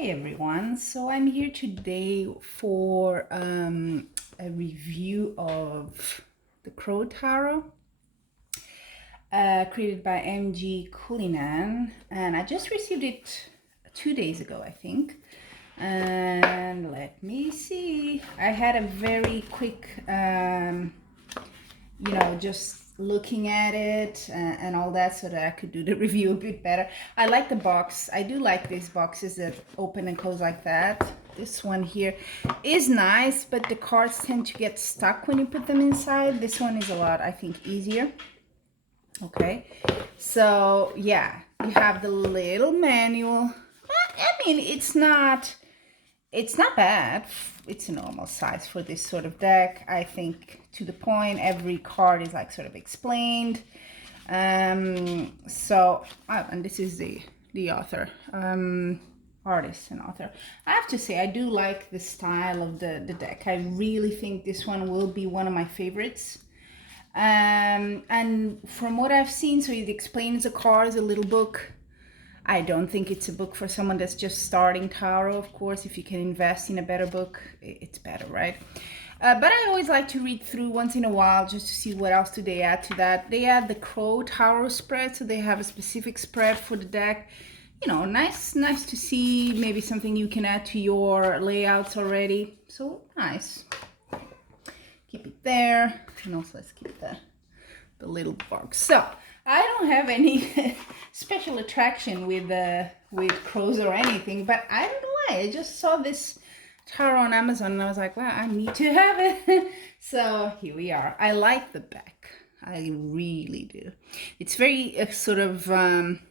Hi everyone, so I'm here today for a review of the Crow Tarot created by MG Cullinane, and I just received it 2 days ago, I think. And let me see, I had a very quick just looking at it and all that so that I could do the review a bit better. I like the box. I do like these boxes that open and close like that. This one here is nice, but the cards tend to get stuck when you put them inside. This one is a lot, I think, easier. Okay, so yeah, you have the little manual. I mean, it's not bad. It's a normal size for this sort of deck. I think to the point, every card is like sort of explained. So, and this is the author, artist and author. I have to say, I do like the style of the deck. I really think this one will be one of my favorites. And from what I've seen, so it explains the cards, a little book. I don't think it's a book for someone that's just starting tarot. Of course, if you can invest in a better book, it's better, right? But I always like to read through once in a while just to see what else do they add to that. They add the Crow Tarot spread, so they have a specific spread for the deck. You know, nice to see maybe something you can add to your layouts already. So nice. Keep it there, and also let's keep the little box. So I don't have any special attraction with crows or anything, but I don't know why. I just saw this tarot on Amazon and I was like, wow, I need to have it. So here we are. I like the back. I really do. It's very sort of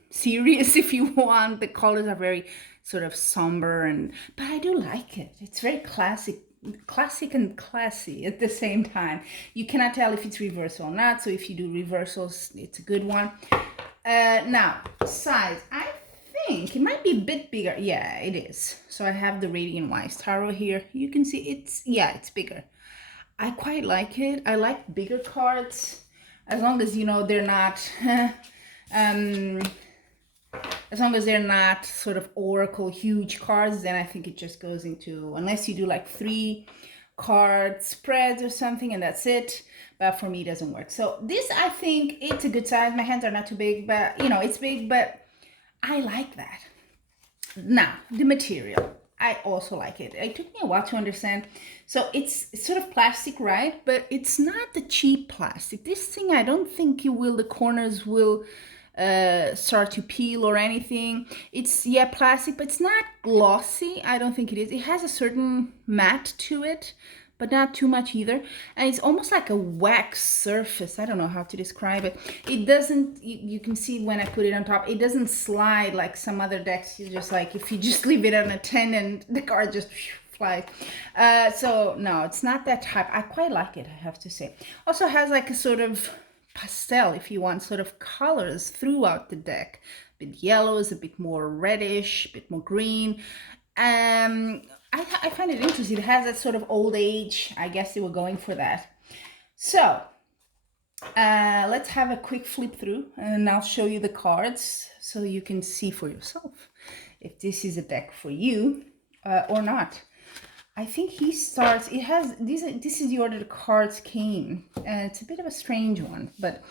serious if you want. The colors are very sort of somber, but I do like it. It's very classic and classy at the same time. You cannot tell if it's reversal or not, so if you do reversals, it's a good one. Now, size, I think it might be a bit bigger. Yeah, it is. So I have the Radiant Wise Tarot here. You can see it's bigger. I quite like it. I like bigger cards, as long as, you know, they're not as long as they're not sort of oracle huge cards, then I think it just goes into, unless you do like 3 card spreads or something and that's it. But for me, it doesn't work. So this, I think it's a good size. My hands are not too big, but you know, it's big, but I like that. Now, the material, I also like it. It took me a while to understand. So it's sort of plastic, right? But it's not the cheap plastic. This thing, I don't think the corners will start to peel or anything. It's, yeah, plastic, but it's not glossy. I don't think it is. It has a certain matte to it, but not too much either. And it's almost like a wax surface. I don't know how to describe it. It doesn't, you can see when I put it on top, it doesn't slide like some other decks. You just like, if you just leave it on a 10 and the card just flies. So no, it's not that type. I quite like it, I have to say. Also has like a sort of pastel, if you want, sort of colors throughout the deck. A bit yellows, a bit more reddish, a bit more green. I find it interesting. It has that sort of old age. I guess they were going for that. So let's have a quick flip through and I'll show you the cards so you can see for yourself if this is a deck for you or not. I think he starts, it has, this is the order the cards came. It's a bit of a strange one, but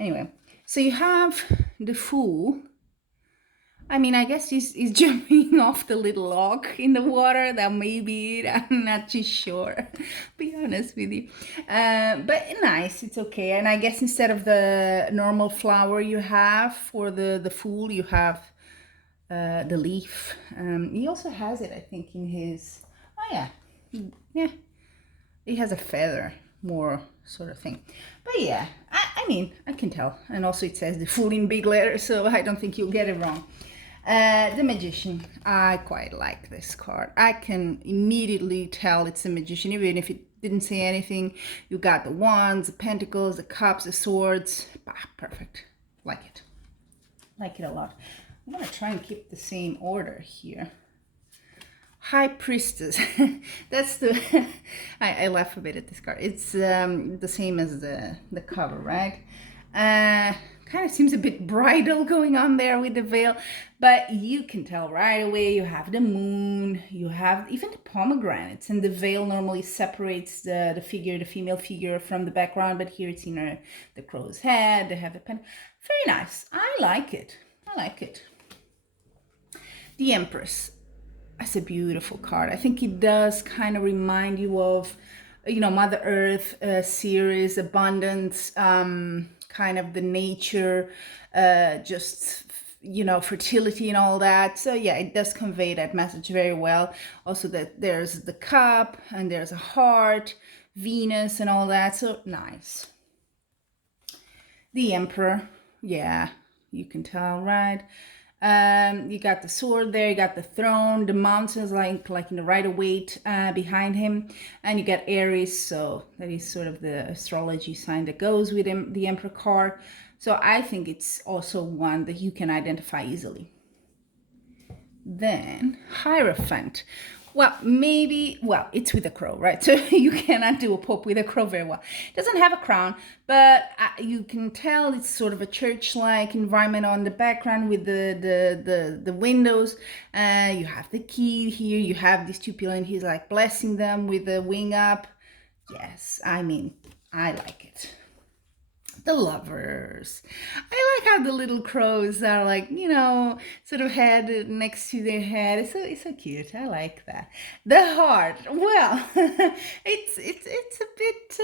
anyway. So you have the Fool. I mean, I guess he's jumping off the little log in the water. That may be it. I'm not too sure, be honest with you. But nice, it's okay. And I guess instead of the normal flower you have for the Fool, you have the leaf. He also has it, I think, in his... Oh yeah, it has a feather, more sort of thing. But yeah, I mean, I can tell. And also it says the Fool in big letters, so I don't think you'll get it wrong. The Magician, I quite like this card. I can immediately tell it's a magician, even if it didn't say anything. You got the Wands, the Pentacles, the Cups, the Swords. Perfect. Like it a lot. I'm gonna try and keep the same order here. High Priestess. That's the I laugh a bit at this card. It's the same as the cover, right? kind of seems a bit bridal going on there with the veil, but you can tell right away. You have the moon, you have even the pomegranates, and the veil normally separates the figure, the female figure, from the background, but here it's in the crow's head. They have the pen. Very nice. I like it. I like it. The Empress. That's a beautiful card. I think it does kind of remind you of, Mother Earth series, abundance, kind of the nature, just, fertility and all that. So yeah, it does convey that message very well. Also that there's the cup and there's a heart, Venus and all that. So nice. The Emperor. Yeah, you can tell, right? You got the sword there, you got the throne, the mountains like in the Rider-Waite behind him, and you got Aries, so that is sort of the astrology sign that goes with him, the Emperor card. So I think it's also one that you can identify easily. Then Hierophant. Well, it's with a crow, right? So you cannot do a pope with a crow very well. It doesn't have a crown, but you can tell it's sort of a church-like environment on the background with the windows. You have the key here. You have these two people, and he's like blessing them with the wing up. Yes, I mean, I like it. The Lovers. I like how the little crows are like, sort of head next to their head. It's so cute. I like that. The Heart. Well, it's a bit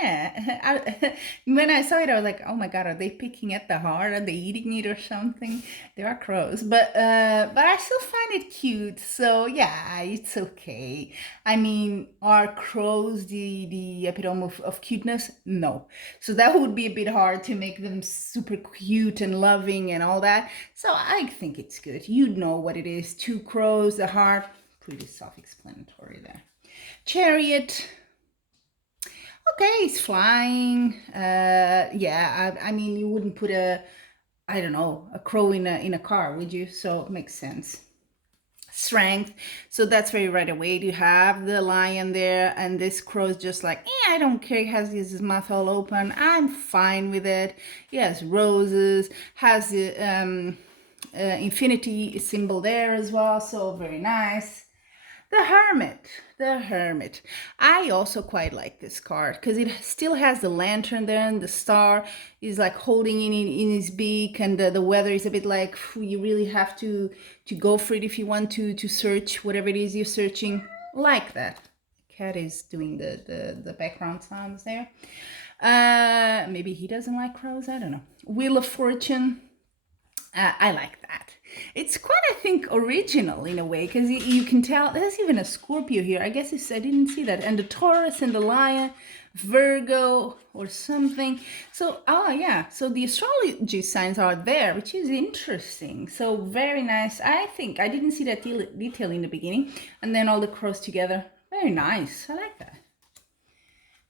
yeah. When I saw it, I was like, oh my God, are they picking at the heart? Are they eating it or something? There are crows, but I still find it cute. So yeah, it's okay. I mean, are crows the epitome of cuteness? No. So that would be a bit hard to make them super cute and loving and all that. So I think it's good. You know what it is. Two crows, the heart, pretty self-explanatory there. Chariot. Okay, he's flying. Yeah, I mean, you wouldn't put a crow in a car, would you? So it makes sense. Strength. So that's very right away. You have the lion there, and this crow is just like, I don't care. He has his mouth all open. I'm fine with it. He has roses, has the infinity symbol there as well. So very nice. The Hermit. I also quite like this card because it still has the lantern there, and the star is like holding in his beak, and the weather is a bit like you really have to go for it if you want to search whatever it is you're searching. Like that. Cat is doing the background sounds there. Maybe he doesn't like crows. I don't know. Wheel of Fortune. I like that. It's quite, I think, original in a way, because you can tell there's even a Scorpio here. I guess I didn't see that. And the Taurus and the Lion, Virgo or something. So, yeah. So the astrology signs are there, which is interesting. So very nice. I think I didn't see that detail in the beginning. And then all the crows together. Very nice. I like that.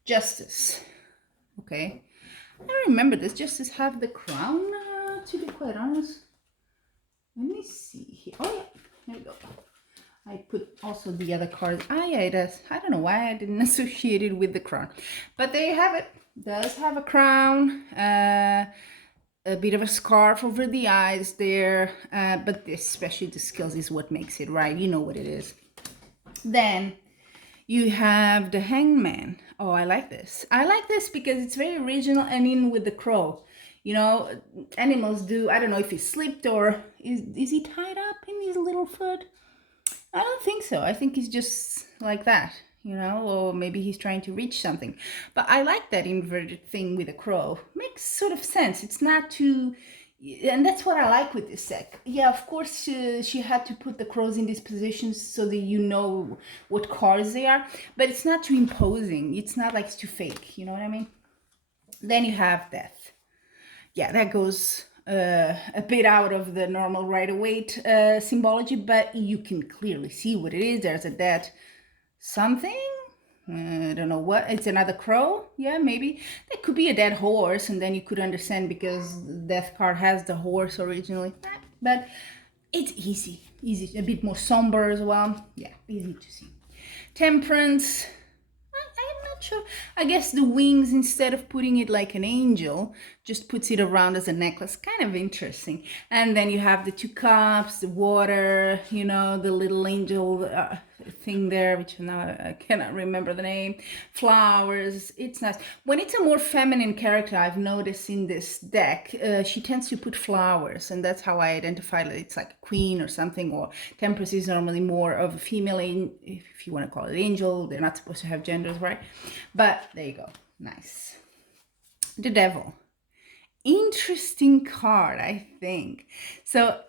Justice. Okay. I don't remember. Does Justice have the crown, to be quite honest? Let me see here. Oh, yeah. There we go. I put also the other cards. Yeah, it does. I don't know why I didn't associate it with the crown. But there you have it. It does have a crown. A bit of a scarf over the eyes there. But especially the skills is what makes it, right? You know what it is. Then you have the Hangman. Oh, I like this. I like this because it's very original and in with the crow. Animals do, I don't know if he slipped or is he tied up in his little foot? I don't think so. I think he's just like that, or maybe he's trying to reach something. But I like that inverted thing with a crow. Makes sort of sense. It's not too, and that's what I like with this deck. Yeah, of course, she had to put the crows in these positions so that you know what cards they are, but it's not too imposing. It's not like it's too fake, you know what I mean? Then you have Death. Yeah, that goes a bit out of the normal Rider-Waite symbology, but you can clearly see what it is. There's a dead something. I don't know what. It's another crow. Yeah, maybe. That could be a dead horse, and then you could understand because the Death card has the horse originally. But it's easy. A bit more somber as well. Yeah, easy to see. Temperance. I'm not sure. I guess the wings, instead of putting it like an angel, just puts it around as a necklace. Kind of interesting. And then you have the 2 cups, the water, you know, the little angel thing there, which now I cannot remember the name. Flowers. It's nice. When it's a more feminine character, I've noticed in this deck, she tends to put flowers, and that's how I identify that it's like a queen or something, or Temperance is normally more of a female, if you want to call it angel. They're not supposed to have genders, right? But there you go. Nice. The Devil. Interesting card, I think. So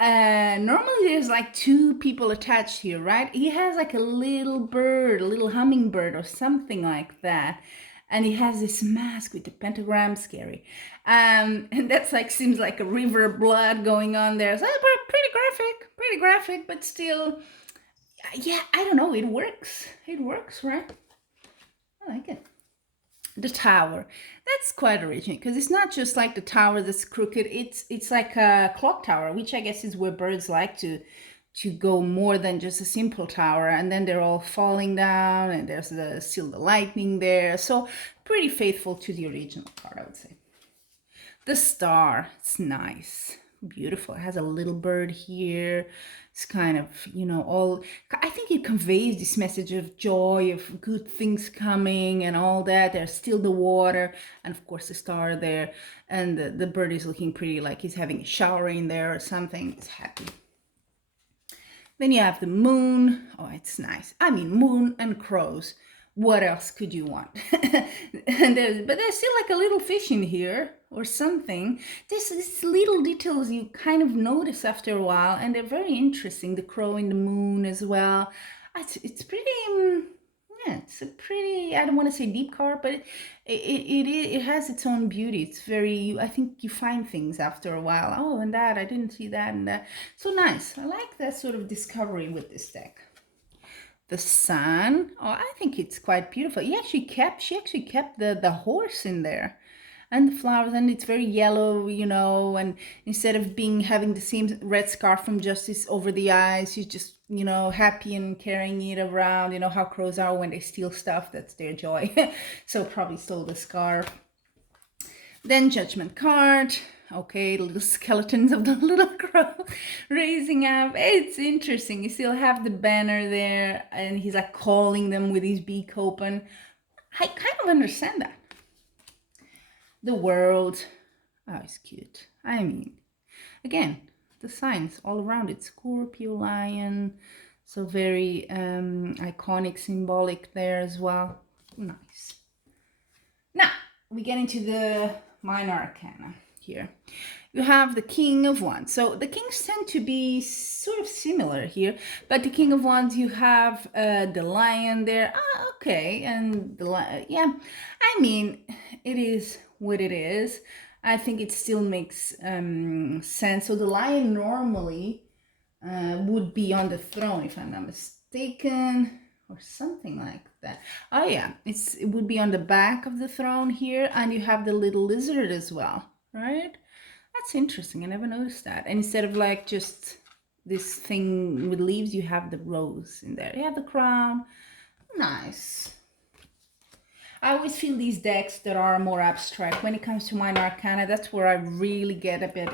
normally there's like 2 people attached here, right? He has like a little bird, a little hummingbird or something like that. And he has this mask with the pentagram, scary. And that's like, seems like a river of blood going on there. So pretty graphic, but still, yeah, I don't know, it works. It works, right? I like it. The tower, that's quite original, because it's not just like the tower that's crooked. It's like a clock tower, which I guess is where birds like to go more than just a simple tower. And then they're all falling down, and there's still the lightning there. So pretty faithful to the original card, I would say. The star, it's nice, beautiful. It has a little bird here. It's kind of, you know, all, I think it conveys this message of joy, of good things coming and all that. There's still the water, and of course the star there, and the bird is looking pretty, like he's having a shower in there or something. It's happy. Then you have the moon. Oh, it's nice. I mean, moon and crows. What else could you want? And there's still like a little fish in here or something. There's these little details you kind of notice after a while, and they're very interesting. The crow in the moon as well. It's pretty, yeah, it's a pretty, I don't want to say deep card, but it has its own beauty. It's very, I think you find things after a while. Oh, and that, I didn't see that and that. So nice. I like that sort of discovery with this deck. The sun. Oh, I think it's quite beautiful. She actually kept the horse in there, and the flowers, and it's very yellow, you know, and instead of having the same red scarf from Justice over the eyes, she's just, you know, happy and carrying it around. You know how crows are when they steal stuff, that's their joy. So probably stole the scarf. Then Judgment card. Okay, little skeletons of the little crow raising up. It's interesting. You still have the banner there, and he's like calling them with his beak open. I kind of understand that. The world. Oh, it's cute. I mean, again, the signs all around it. Scorpio, lion. So very iconic, symbolic there as well. Nice. Now, we get into the minor arcana. Here you have the King of Wands. So the kings tend to be sort of similar here, but the King of Wands, you have the lion there. Okay, and the lion, yeah, I mean, it is what it is. I think it still makes sense. So the lion normally would be on the throne, if I'm not mistaken, or something like that. Oh yeah, it would be on the back of the throne here, and you have the little lizard as well. Right? That's interesting. I never noticed that. And instead of like just this thing with leaves, you have the rose in there. You have the crown. Nice. I always feel these decks that are more abstract, when it comes to minor arcana, that's where I really get a bit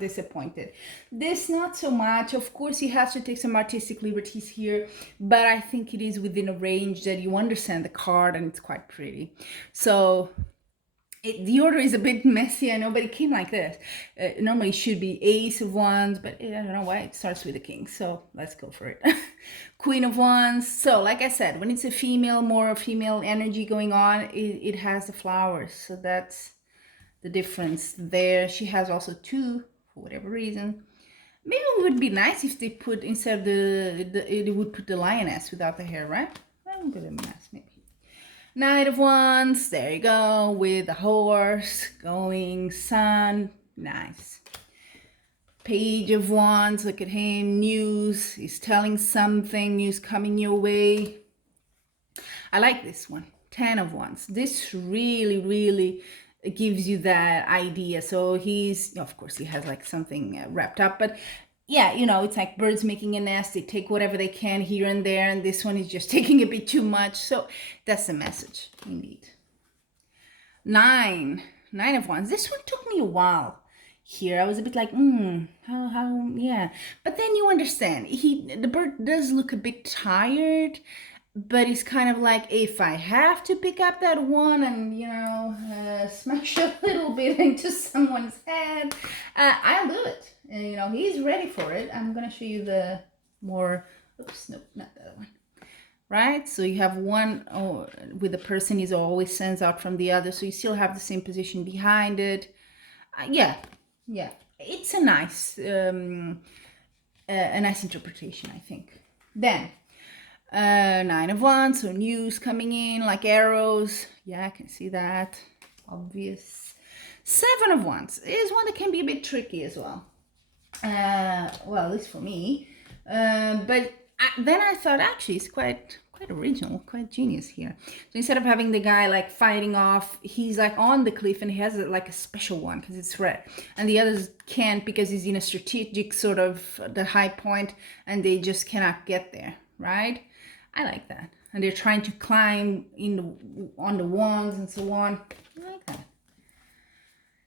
disappointed. This, not so much. Of course, he has to take some artistic liberties here, but I think it is within a range that you understand the card, and it's quite pretty. So the order is a bit messy, I know, but it came like this. Normally it should be Ace of Wands, but I don't know why it starts with a king, so let's go for it. Queen of Wands. So like I said, when it's a female, more female energy going on, it has the flowers. So that's the difference there. She has also 2, for whatever reason. Maybe it would be nice if they put, instead of it would put the lioness without the hair, right? I'm gonna be nice, maybe. Knight of Wands, there you go, with the horse going, sun, nice. Page of Wands, look at him, news, he's telling something, news coming your way. I like this one, 10 of Wands. This really gives you that idea. So he's, of course, he has like something wrapped up, but yeah, you know, it's like birds making a nest. They take whatever they can here and there, and this one is just taking a bit too much. So that's the message, indeed. Nine of Wands. This one took me a while. Here, I was a bit like, yeah. But then you understand, the bird does look a bit tired, but it's kind of like, if I have to pick up that one and, you know, smash a little bit into someone's head, I'll do it. And, you know, he's ready for it. I'm gonna show you the more, oops, nope, not that one. Right? So you have one with the person is always sends out from the other. So you still have the same position behind it. Yeah. It's a nice interpretation, I think. Then, Nine of Wands, so news coming in like arrows. Yeah, I can see that. Obvious. Seven of Wands is one that can be a bit tricky as well. Well, at least for me. But then I thought, actually, it's quite original, quite genius here. So instead of having the guy like fighting off, he's like on the cliff and he has like a special one because it's red, and the others can't because he's in a strategic sort of the high point, and they just cannot get there. Right? I like that. And they're trying to climb on the wands and so on. I like that.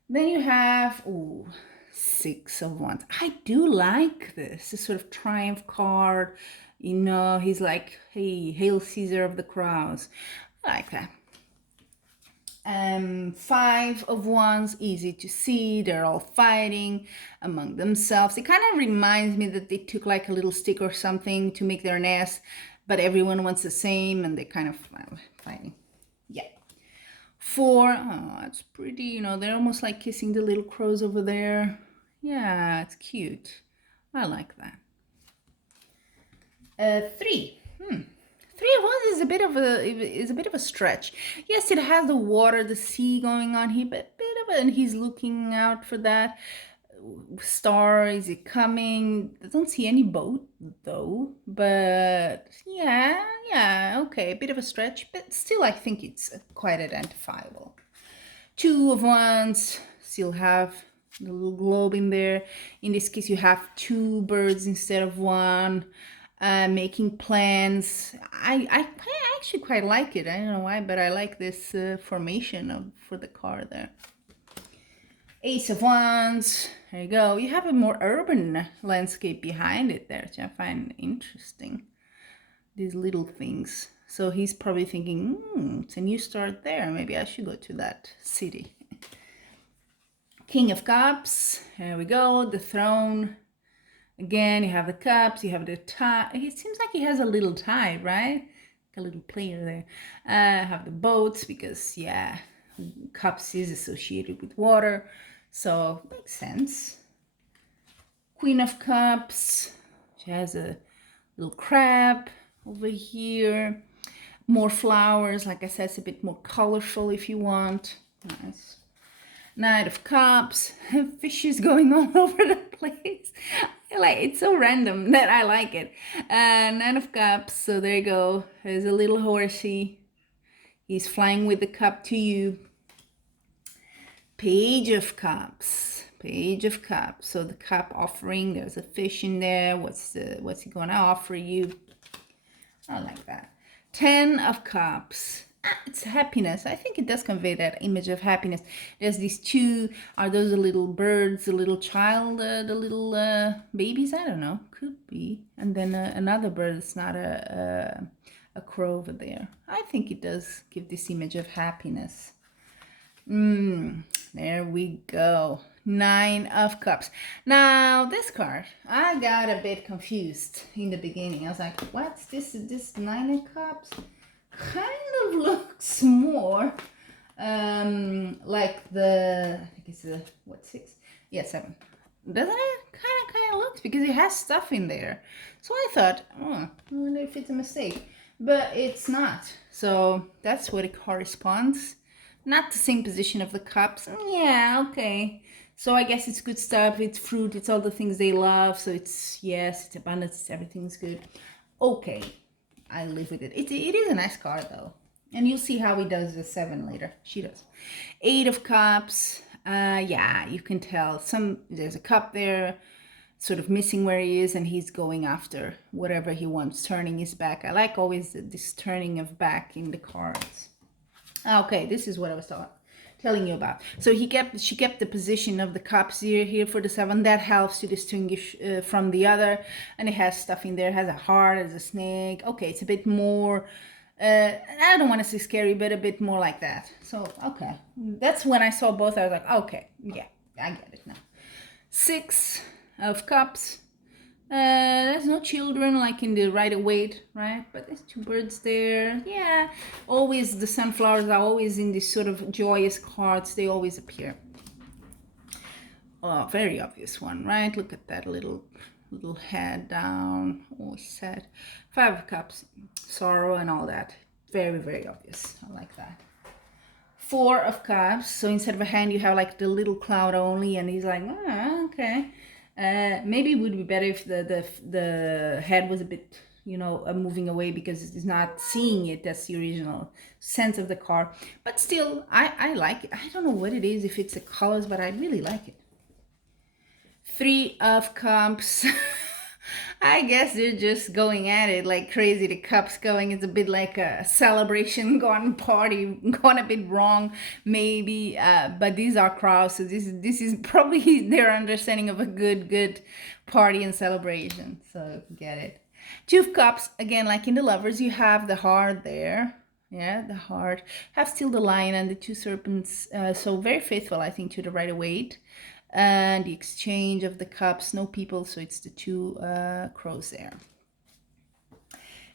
Then you have Six of Wands. I do like this. This sort of triumph card. You know, he's like, hey, hail Caesar of the crows. I like that. Five of Wands, easy to see. They're all fighting among themselves. It kind of reminds me that they took like a little stick or something to make their nest, but everyone wants the same and they're kind of fighting. Yeah. Four, oh, it's pretty, you know, they're almost like kissing the little crows over there. Yeah, it's cute. I like that. Three. Three of Wands is a bit of a stretch. Yes, it has the water, the sea going on here, but a bit of it, and he's looking out for that star. Is it coming? I don't see any boat though, but yeah, okay, a bit of a stretch, but still I think it's quite identifiable. Two of Wands, still have the little globe in there. In this case, you have two birds instead of one. Making plans. I actually quite like it. I don't know why, but I like this formation for the car there. Ace of Wands. There you go. You have a more urban landscape behind it there, which I find interesting. These little things. So he's probably thinking, it's a new start there. Maybe I should go to that city. King of Cups. There we go. The throne. Again, you have the cups, you have the tie. It seems like he has a little tie, right? Like a little player there. Have the boats because, yeah, cups is associated with water. So, makes sense. Queen of Cups. She has a little crab over here. More flowers. Like I said, it's a bit more colorful if you want. Nice. Knight of Cups, fishes going all over the place. It's so random that I like it. Knight of Cups, so there you go. There's a little horsey. He's flying with the cup to you. Page of Cups. Page of Cups. So the cup offering, there's a fish in there. What's he gonna offer you? I like that. 10 of Cups. It's happiness. I think it does convey that image of happiness. There's these two, are those the little birds, the little child, the little babies? I don't know, could be. And then another bird, it's not a crow over there. I think it does give this image of happiness. There we go. 9 of Cups. Now, this card, I got a bit confused in the beginning. I was like, what's this? This 9 of Cups? Kind of looks more like the, I think it's the, 6? Yeah, 7. Doesn't it? Kind of looks, because it has stuff in there. So I thought, I wonder if it's a mistake. But it's not. So that's what it corresponds. Not the same position of the cups. Yeah, okay. So I guess it's good stuff. It's fruit. It's all the things they love. So it's, yes, it's abundance. Everything's good. Okay. I live with it. It is a nice card though. And you'll see how he does the 7 later. She does. 8 of Cups. Yeah, you can tell. There's a cup there. sort of missing where he is, and he's going after whatever he wants, turning his back. I like always this turning of back in the cards. Okay, this is what I was telling you about. So she kept the position of the cups here for the 7. That helps to distinguish from the other. And it has stuff in there. It has a heart, has a snake. Okay, it's a bit more, I don't want to say scary, but a bit more like that. So, okay. That's when I saw both. I was like, okay, yeah, I get it now. 6 of cups. There's no children like in the Rider-Waite, right? But there's 2 birds there. Yeah, always the sunflowers are always in these sort of joyous cards. They always appear. Oh, very obvious one, right? Look at that little head down. Always sad. 5 of cups, sorrow and all that. Very, very obvious. I like that. 4 of cups. So instead of a hand, you have like the little cloud only, and he's like, okay. Maybe it would be better if the head was a bit, moving away, because it's not seeing it. That's the original sense of the card. But still, I like it. I don't know what it is, if it's the colors, but I really like it. 3 of cups. I guess they're just going at it like crazy. The cups going, it's a bit like a celebration gone party, gone a bit wrong maybe, but these are crows, so this is probably their understanding of a good party and celebration. So get it. 2 of cups, again, like in the Lovers, you have the heart there. Yeah, the heart. Have still the lion and the 2 serpents, so very faithful, I think, to the Rider-Waite. And the exchange of the cups, no people, so it's the 2 crows there.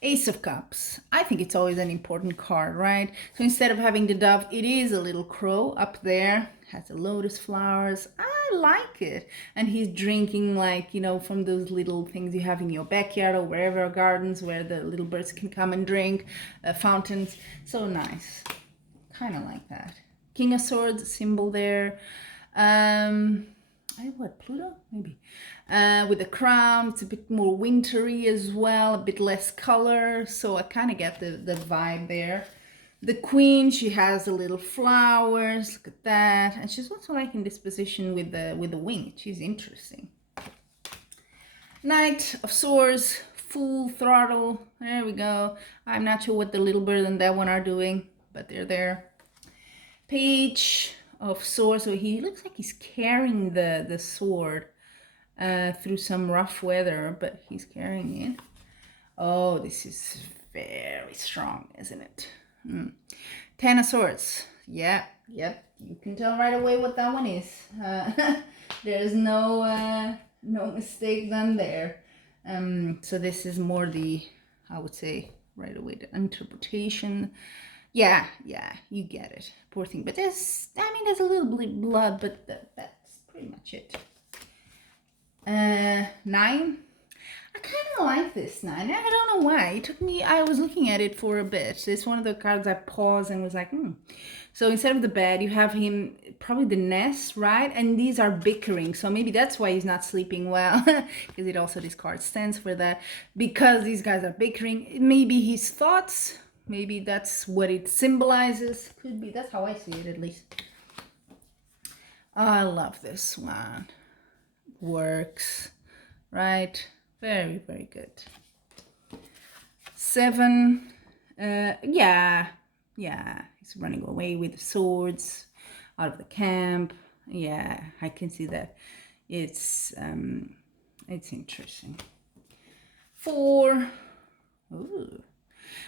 Ace of Cups. I think it's always an important card, right? So instead of having the dove, it is a little crow up there. Has the lotus flowers. I like it. And he's drinking, like, from those little things you have in your backyard or wherever, gardens where the little birds can come and drink, fountains. So nice. Kind of like that. King of Swords, symbol there. What, Pluto? Maybe. With the crown, it's a bit more wintry as well, a bit less color, so I kind of get the vibe there. The Queen, she has the little flowers, look at that, and she's also like in this position with the wing. She's interesting. Knight of Swords, full throttle, there we go. I'm not sure what the little bird and that one are doing, but they're there. Page of Swords, so he looks like he's carrying the sword through some rough weather, but he's carrying it. Oh, this is very strong, isn't it? 10 of Swords. Yeah, yep, you can tell right away what that one is. There's no mistake done there. So this is more the, I would say right away, the interpretation. Yeah, you get it. Poor thing. But there's a little bit blood, but that's pretty much it. 9. I kind of like this 9. I don't know why. It took me, I was looking at it for a bit. It's one of the cards I paused and was like, So instead of the bed, you have him, probably the nest, right? And these are bickering. So maybe that's why he's not sleeping well. Because it also, this card stands for that. Because these guys are bickering. Maybe his thoughts. Maybe that's what it symbolizes. Could be. That's how I see it, at least. I love this one. Works. Right? Very, very good. 7. Yeah. He's running away with the swords out of the camp. Yeah, I can see that. It's interesting. 4. Ooh.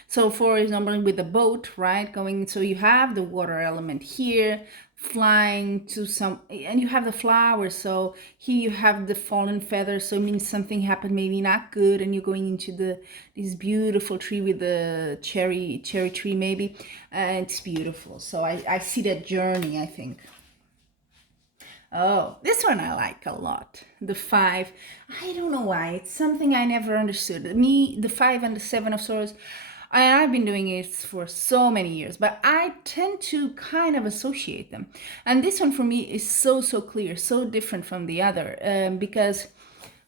So 4 is normally with the boat, right? Going, so you have the water element here, flying to some, and you have the flowers. So here you have the fallen feathers. So it means something happened, maybe not good, and you're going into this beautiful tree with the cherry tree, maybe. It's beautiful. So I see that journey, I think. Oh, this one I like a lot. The 5. I don't know why. It's something I never understood. Me, the 5 and the 7 of Swords, I've been doing it for so many years, but I tend to kind of associate them. And this one for me is so clear, so different from the other, because,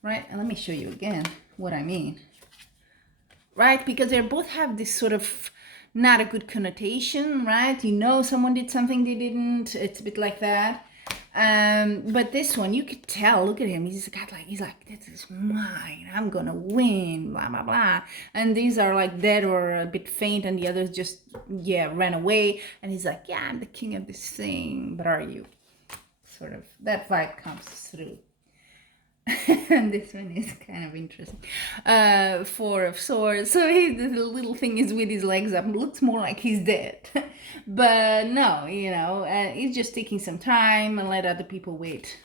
right, and let me show you again what I mean. Right, because they both have this sort of not a good connotation, right? Someone did something they didn't. It's a bit like that. But this one, you could tell, look at him, he's like, this is mine, I'm gonna win, blah, blah, blah. And these are like dead or a bit faint, and the others just, yeah, ran away. And he's like, yeah, I'm the king of this thing, but are you? Sort of, that vibe comes through. And this one is kind of interesting. 4 of swords. So the little thing is with his legs up. Looks more like he's dead. But no, you know, he's just taking some time and let other people wait.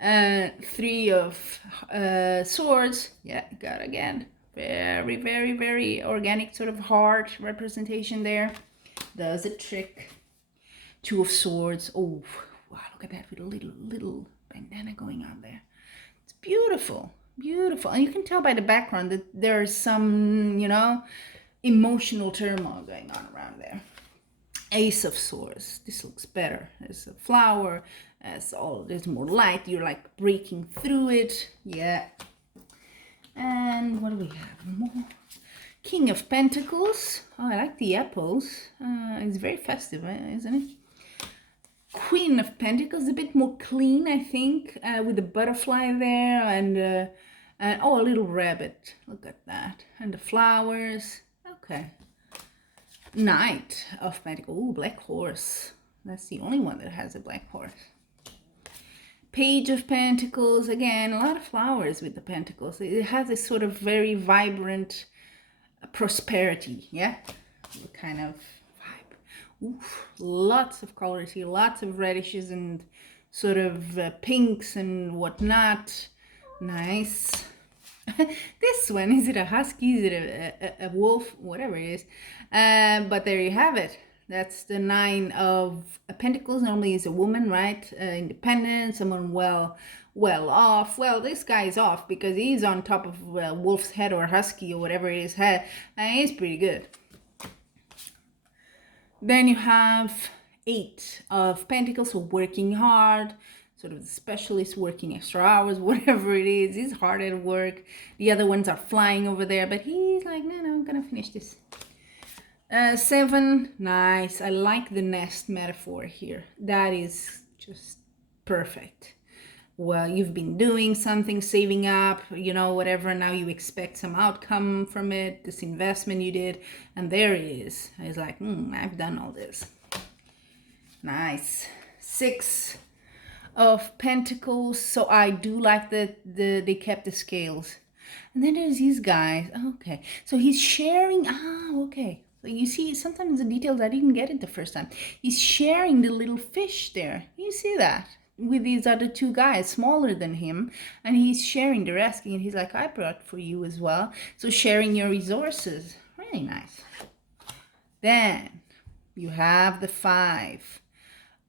3 of swords. Yeah, got again. Very, very, very organic sort of heart representation there. Does a trick. 2 of swords. Oh, wow, look at that with a little bandana going on there. It's beautiful, beautiful. And you can tell by the background that there's some, you know, emotional turmoil going on around there. Ace of swords. This looks better. There's a flower. There's more light. You're like breaking through it. Yeah. And what do we have? More. King of Pentacles. Oh, I like the apples. It's very festive, isn't it? Queen of Pentacles, a bit more clean, I think, with the butterfly there, and oh, a little rabbit. Look at that. And the flowers. Okay. Knight of Pentacles. Ooh, black horse. That's the only one that has a black horse. Page of Pentacles. Again, a lot of flowers with the pentacles. It has this sort of very vibrant prosperity, yeah? Kind of vibe. Oof, lots of colors here, lots of radishes and sort of pinks and whatnot. Nice. This one, is it a husky? Is it a wolf? Whatever it is. But there you have it. That's the 9 of Pentacles. Normally is a woman, right? Independent, someone well off. Well, this guy is off because he's on top of wolf's head or husky or whatever it is head. And he's pretty good. Then you have 8 of Pentacles, so working hard. Sort of the specialist working extra hours, whatever it is. He's hard at work. The other ones are flying over there, but he's like, no, I'm gonna finish this. 7, nice. I like the nest metaphor here. That is just perfect. Well, you've been doing something, saving up, you know, whatever. Now you expect some outcome from it, this investment you did, and there it is. It's like, I've done all this. Nice. 6 of Pentacles. So I do like that they kept the scales. And then there's these guys. Okay, so he's sharing. Okay. So you see, sometimes the details I didn't get it the first time. He's sharing the little fish there. You see that? With these other 2 guys smaller than him, and he's sharing the rest, and he's like, I brought for you as well. So sharing your resources. Really nice. Then you have the 5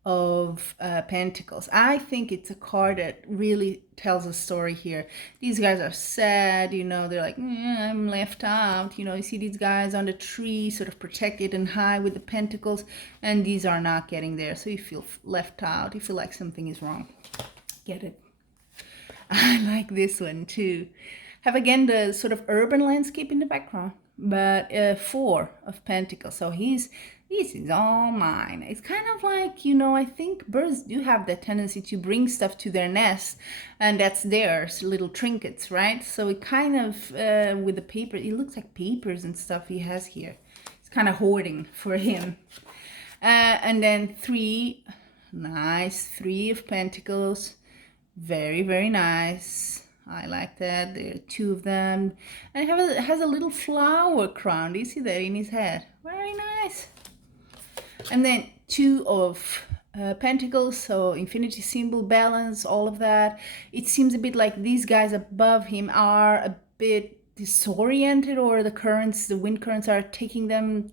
of Pentacles. I think it's a card that really tells a story here. These guys are sad, you know, they're like, I'm left out. You know, you see these guys on the tree, sort of protected and high with the pentacles, and these are not getting there. So you feel left out. You feel like something is wrong. Get it? I like this one too. Have again the sort of urban landscape in the background, but 4 of Pentacles. So this is all mine. It's kind of like, you know, I think birds do have that tendency to bring stuff to their nest, and that's theirs, little trinkets, right? So it kind of, with the paper, it looks like papers and stuff he has here. It's kind of hoarding for him. And then 3, nice, 3 of Pentacles. Very, very nice. I like that. There are 2 of them. And it has a little flower crown. Do you see that in his head? Very nice. And then 2 of Pentacles, so infinity symbol, balance, all of that. It seems a bit like these guys above him are a bit disoriented, or the wind currents are taking them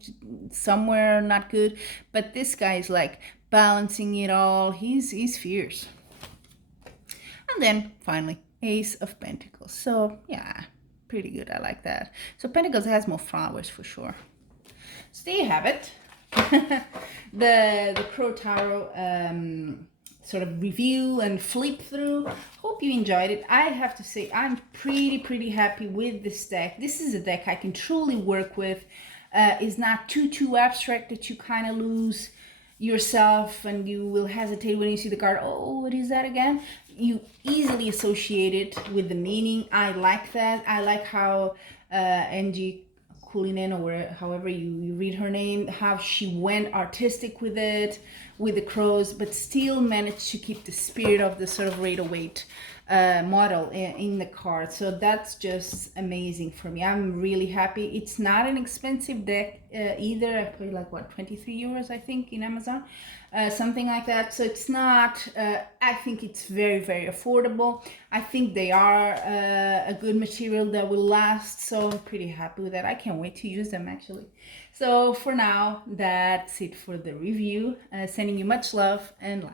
somewhere not good. But this guy is like balancing it all. He's fierce. And then finally, Ace of Pentacles. So yeah, pretty good. I like that. So Pentacles has more flowers for sure. So there you have it. the Crow Tarot sort of review and flip through. Hope you enjoyed it. I have to say I'm pretty happy with this deck. This is a deck I can truly work with. It's not too abstract that you kind of lose yourself and you will hesitate when you see the card. Oh, what is that again? You easily associate it with the meaning. I like that. I like how Angie Cullinane, or however you read her name, how she went artistic with it, with the crows, but still managed to keep the spirit of the sort of Rider-Waite model in the card. So that's just amazing for me. I'm really happy. It's not an expensive deck either. I paid like what, 23 euros I think in Amazon, something like that. So it's not, I think it's very, very affordable. I think they are a good material that will last, so I'm pretty happy with that. I can't wait to use them actually. So for now, that's it for the review. Sending you much love and light.